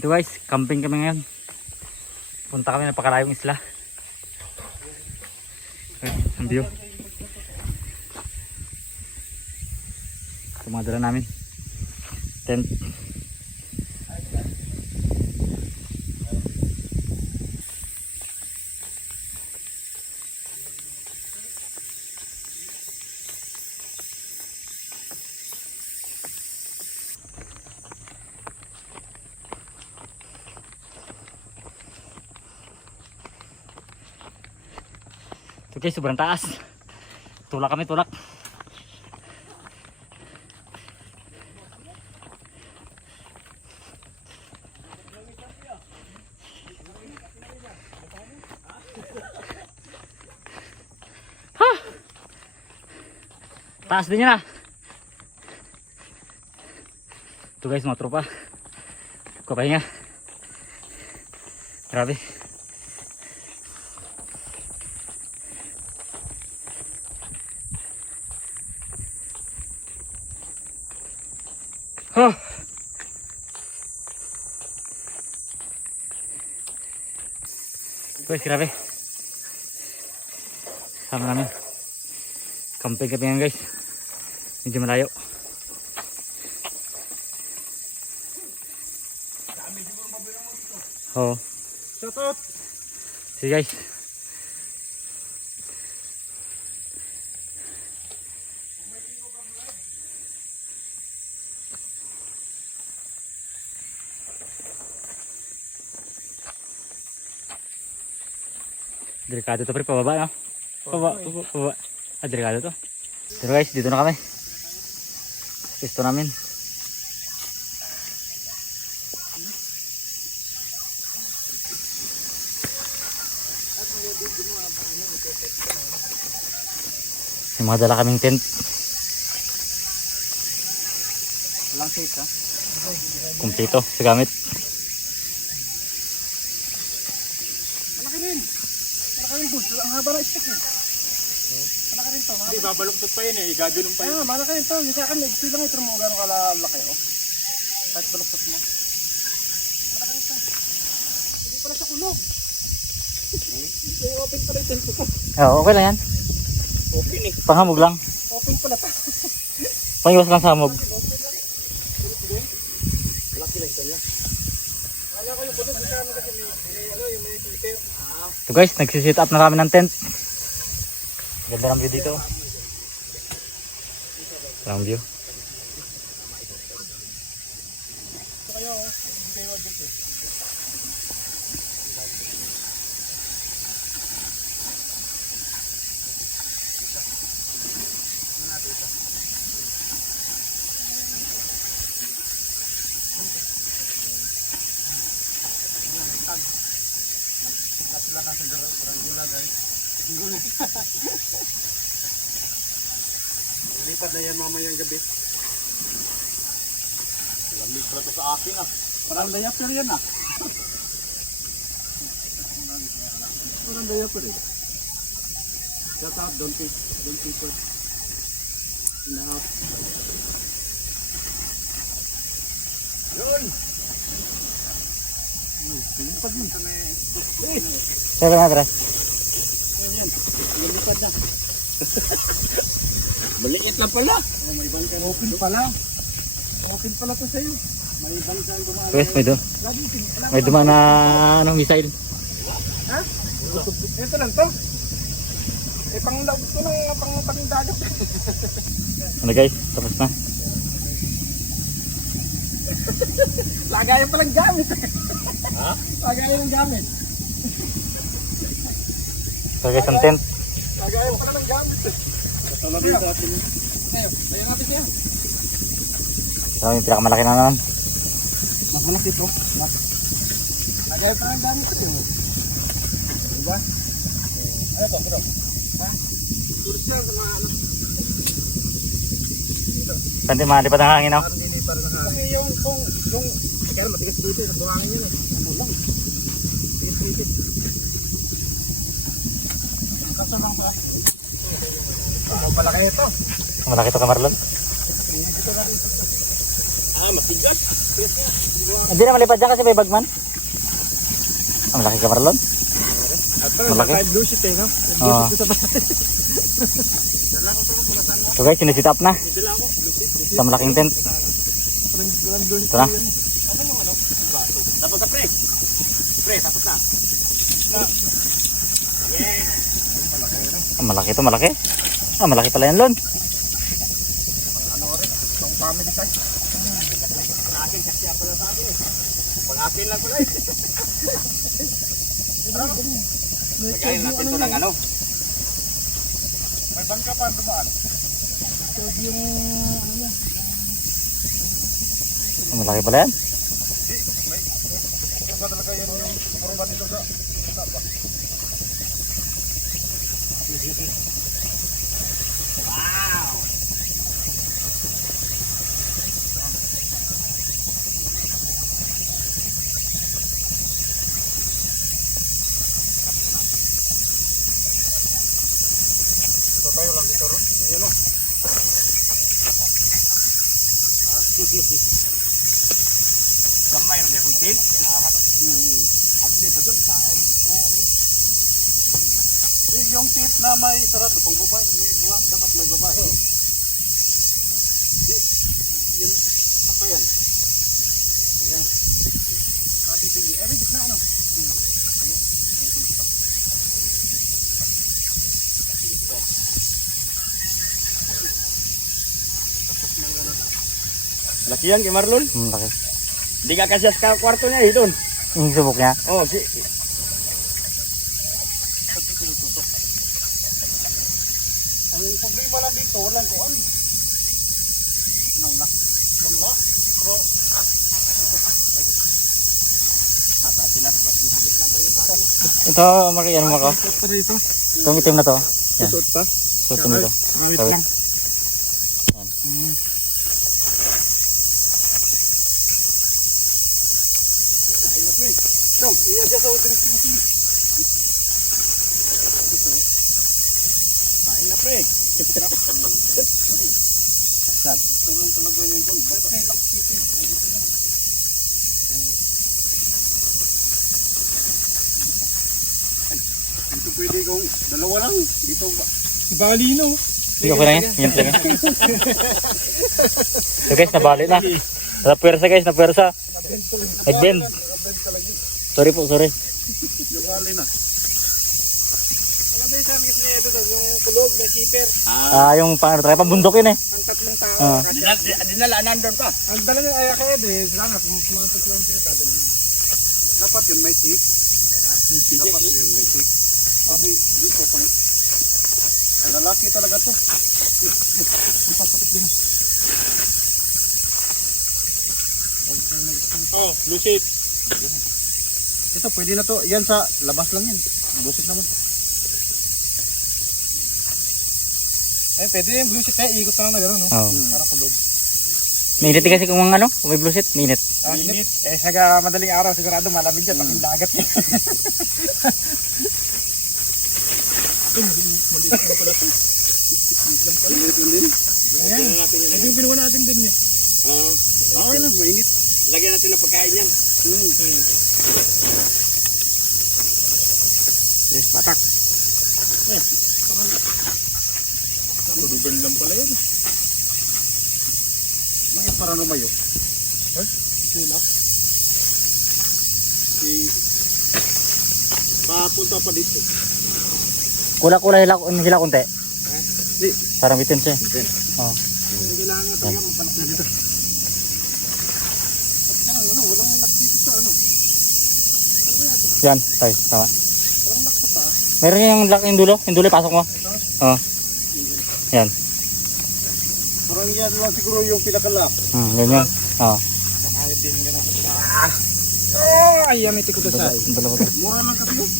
Ito guys, camping kami ngayon. Punta kami, napakalayong isla. Ang view. Ito mga dala namin. Tent. Ito guys, sobrang taas. Tulak kami, tulak. Ha! Taas din yan ah. Ito guys, mga tropa. Kapahinga. Grabe. Oh. Guys, grabe. Sama namin. Camping kami yan guys. Medyo malayo. Oh. Shout out. Sige guys. Delikado to pre, pababa no? Pababa. Ah, delikado to. Pero guys, dito na kami. Pisto namin. May mga dala kaming tent. Walang safe ha? Kumpleto sa gamit. Malaki rin. Malaki rin bud. Ang haba na stock eh. Malaki rin to. Hindi, babaluktot pa yun eh. Gagawin pa yun. Ah, malaki rin to. Yung sa akin, nagsi lang ito mo gano'ng kalalaki oh. Kahit baluktot mo. Malaki rin to. Hindi pala siya kulog. Open pala yung tempo ko. Oo, okay lang yan. Open eh. Panghamog lang. Open pala ta. Pangiwas lang sa hamog. Malaki lang ito niya. Kala ko yung kulog. Hindi kami kasi may filter. So guys, nagsisit up na kami ng tent. Ganda ng view dito. Walang view. So kayo, hindi kayo wag dito eh. Lipat na yan mamayang gabi. Lamig pala to sa akin ah. Parang diaper yan ah. Parang diaper eh. Shut up, don't take it in the house. Yun! Lipat mo. Saan na tara? Lipat na. Maliit lang pala. Open pala. Open pala to sa'yo. May ibang saan dumaan. Guys, may dumaan na anong missile. Ha? Ito lang to. Eh, pang-log to ng pang-dagat. Ano guys, tapos na. Lagayan palang gamit. Ha? Lagayan ng gamit. So guys, ang tent. Lagayan pala ng gamit. Tatulogin sa atin. Ngayon, tayo natin siya. So yung pinakamalaki na naman. Mahalak ito. Lagayan pala ng gamit. Diba? Ano to? Bro? Ha? Tulis lang sa mga ano. Saan din malipat ang hangin ako? Kasi yung kaya matigas dito yung buhangin yun eh. Ano lang? Tigas-tigas. Ang kaso lang ba? Malaki ito. Malaki ito, Kamarlon. Dito na rin. Matigas. Hindi na malipad dyan kasi may bagman. Ang malaki ka Marlon. Malaki. Kahit blue sheet eh, no? Oo. So guys, sinisit up na. Sa malaking tent. Ito na. Tapos na pre. Pre, tapos na. Malaki to, malaki. Malaki pala yan, Lon. Ang family size. Akin kasi ako lang sa akin eh. Pag-akin lang pala eh. Lagayin natin ito ng ano. May bangka pa dumaan. So yung ano yan. Malaki pala yan. Ito ba talaga yan yung kurban nito sa ba? Wow! Ito tayo lang dito ron. Ayan o. Kamay rin akong tin. Abli pa doon sa yung tip na may sarado pang babae, may buwa, dapat may babae. Yan, ako yan. Ayan. Dito hindi. Dito na ano. Ayan. Ayan pa. Dito. Tapos may ano. Laki yan kay Marlon. Malaki. Hindi ka kasi sa kwarto niya eh doon. Yung subok niya. Oh, ang problema lang dito, walang kuan. Nang lock. Pero Ito, Maki, ano Mako? dito. Itong itim na to. Yan. Suot pa. Suot nito. Wait Tawid. lang. Dong, iya dia sa udang sini. Kain na pre. Sad. Tulong talaga yung kon. Okay, lakit eh. Dito lang. Dito pwede kong dalawa lang. Dito ba? Bali no. Hindi okay lang yan. Yan lang yan. So guys, nabali na. Napwersa guys, napwersa. Nag-bend. Sorry po, sorry. Nabali na. Maganda yung sabi kasi ito yung kulog, may keeper. Yung pambundok yun eh. Ang tatlong tao. Dinala nandun pa. Ang dala niya ay kaya din. Sana kung pumantok lang sila dadala niya. Dapat yun may stick. Dapat yun may stick. Sabi dito pang lalaki talaga to. Papapit din. Oh, lucid. Ito pwede na to. Yan sa labas lang yan. Lucid naman. Eh, pwede yung blue sheet eh. Ikot na lang na gano'n, no? Oo. Para kulog. Mainit din kasi kung ano, kung may blue sheet, mainit. Init. Eh, sa madaling araw, sigurado malamig dyan. Pag dagat yan. Maliit lang pala ito. Maliit lang din. Ayan. Ito yung pinuha natin din eh. Okay lang, mainit. Lagyan natin ng pagkain yan. Eh, batak. Tudugan lang pala yun. Bakit para lumayo? Eh? Ito lang. Papunta pa dito. Kula-kula hila konti. Di. Parang bitin siya. Oo. Kailangan nga tayo mapanak na dito. At ano, walang nakdito sa ano. Yan, tayo, tama. Walang naksa pa. Meron yung lock yung dulo pasok mo. Oo. Yan. Parang yan lang siguro yung pinakalap. Ganyan. Oo. Nakahit din nga na. Oh, ay, may tiko sa say. Dalawa to. Mura lang kasi yun.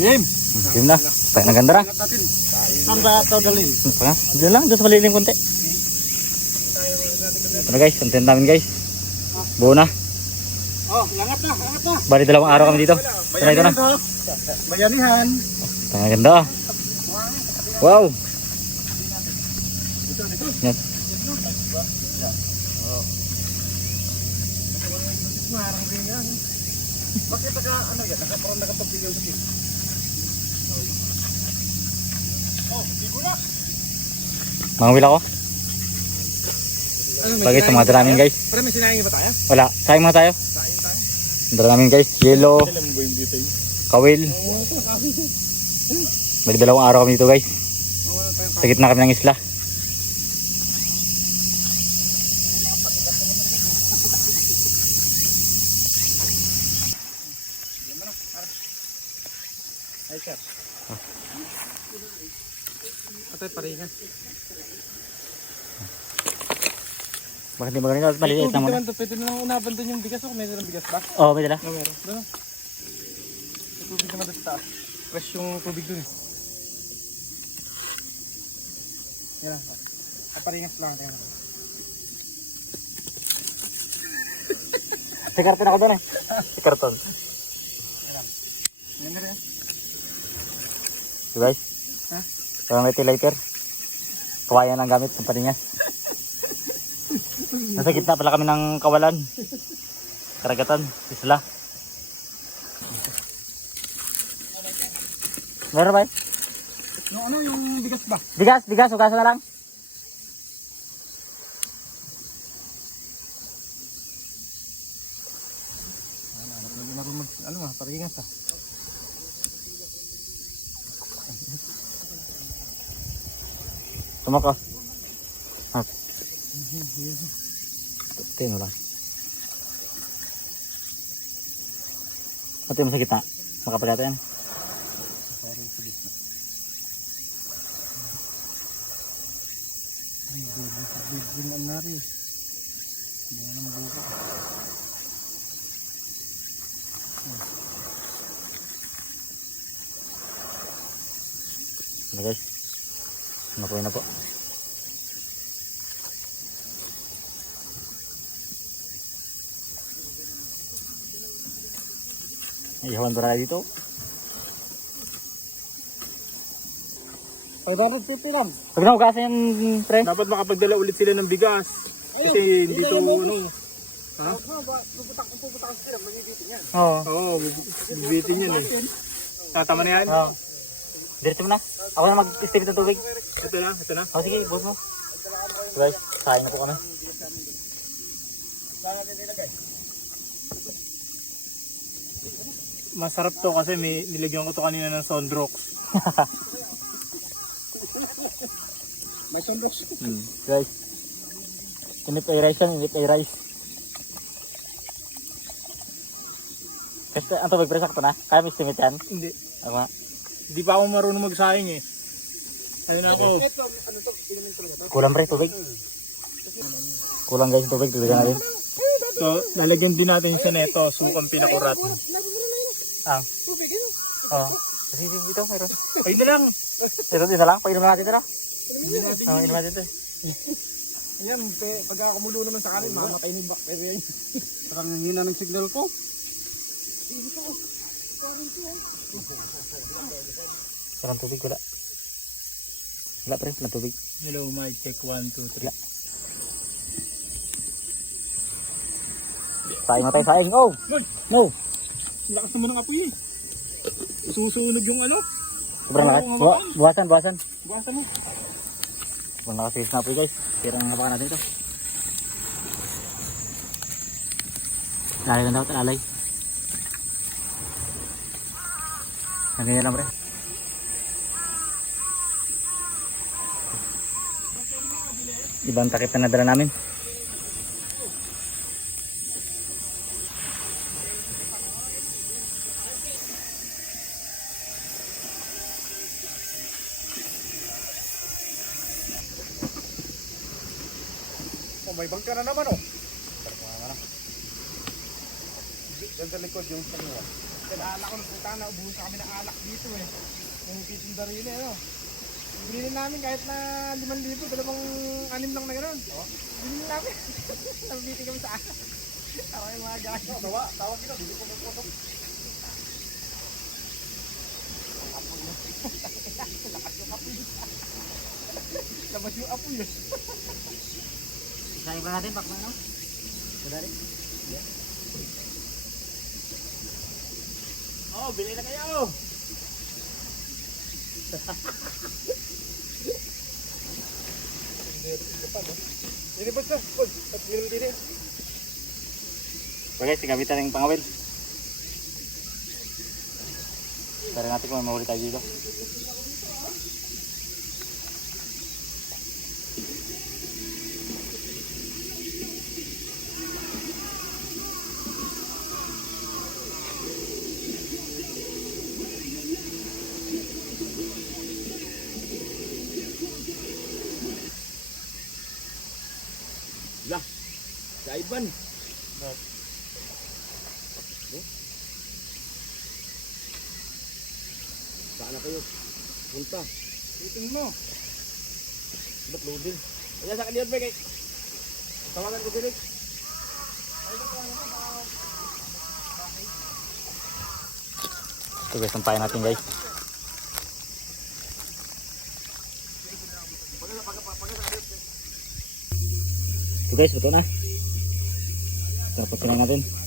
Game. Game na. Tayo na ganda na. Ingat natin. Saan ba ito dalhin? Diyan lang, doon sa maliling konti. Ito na guys, content namin guys. Buo na. Oh, langat na, langat na. Bali 2 araw kami dito. Ito na. Bayanihan. Ito na ganda. Wow. Yan. Marang rin yan. Bakit ano yan? Nakapagbigaw sa film. Oh, ligo na! Mangawil ako. Ano, Bagay sa mga dala namin guys. Para may sinaing ba tayo? Wala. Sayang muna tayo. Saing tayo. Dala namin guys. Yelo. Alam mo ba yung dito yun? Kawil. Bali dalawang araw kami dito guys. Sa gitna kami ng isla. Ay, sir. Atay paringa. Bakit di ba ganito? Maliit Tubig naman. naman to. Pwede na lang unaban doon yung bigas. May dalang bigas ba? Oo, may dala. No, meron. Doon. May tubig naman doon sa taas. Fresh yung tubig doon. Yan. Paringas lang. Sa karton ako doon eh. Sa karton. Yan na rin. So guys. Ha? Kaya may lighter. Kawayan ang gamit ng paningas. Nasa gitna pala kami ng kawalan. Karagatan, isla. Meron ba? Yung ano, yung bigas ba? Bigas, ugasan na lang. Hindi marunong ano ah, paringas ah. Tumak ka. Tingnan mo lang. Pati mo sa gitna. Nakapagata yan. Bigyan ang nari. Bunga ng buka. Ano guys? Nakuha na po. Ihawan ba na dito? 550 lang. Pag naugasan yan, pre. Dapat makapagdala ulit sila ng bigas. Kasi hindi to ano. Ha? Puputak kasi sila, magigitin yan. Oo. Oo, bibitin yan eh. Tatama na yan? Oo. Diretso mo na. Ako na mag-step ng tubig. Ito na, ito na. Oh, sige, buhos mo. Guys, kain na po kami. Masarap to kasi may nilagyan ko to kanina ng Sondrox. May Sondrox. Guys. Inip ay rice yan, inip ay rice. Kasi ang tubig pre, sakto na. Kaya may estimate yan. Hindi. Ako nga. Hindi pa ako marunong magsaing eh. Ayun ako. Kulang pre, tubig. Kulang guys, tubig. Tubig natin. So, lalagyan din natin sa neto, sukang pinakurat. Ang. Oo. Kasi dito, mayroon. Ayun na lang. Mayroon din na lang. Painom natin ito. Oo, inom natin ito. Yan, pag kumulo naman sa kanin, mamatay ng bacteria yan. Parang hina ng signal ko. Walang tubig, wala. Wala pre, walang tubig. Hello, mic check 1, 2, 3. Wala. Saing mo tayo, saing. Oh! No! Lakas naman ng apoy eh. Susunod yung ano. Sobrang lakas. Buwasan. Buwasan mo. Sobrang lakas na po guys. Pero ang hapakan natin ito. Lalay lang daw, lalay. Ganyan lang pre. Ibang takip na nadala namin. Oh, may bangka na naman oh. Diyan sa likod yung sanwa. Alak ko ng puta na ubusan kami ng alak dito eh. Yung pitong darili ano. Bilhin namin kahit na 5,000, dalawang 6 lang na gano'n. Bilhin namin. Nabibitin kami sa alak. Tawa yung mga gago. Tawag kita, bili ko ng potong. Lakas yung apoy. Labas yung apoy eh. Isahin pa natin, pakma no? Madali? Yeah. Oo, bili na kayo. Hindi ba siya? At minum din eh. So guys, gamitan ng pangawil. Tara natin kung may mahuli tayo dito. Lah, kaiban. Saan na kayo? Punta. Itin mo. Ba't loading? Ayan sa kaniyot, Bek. Tawagan ko silik. Ito guys, sampayan natin guys. Ito guys, betul na. Tapos na natin.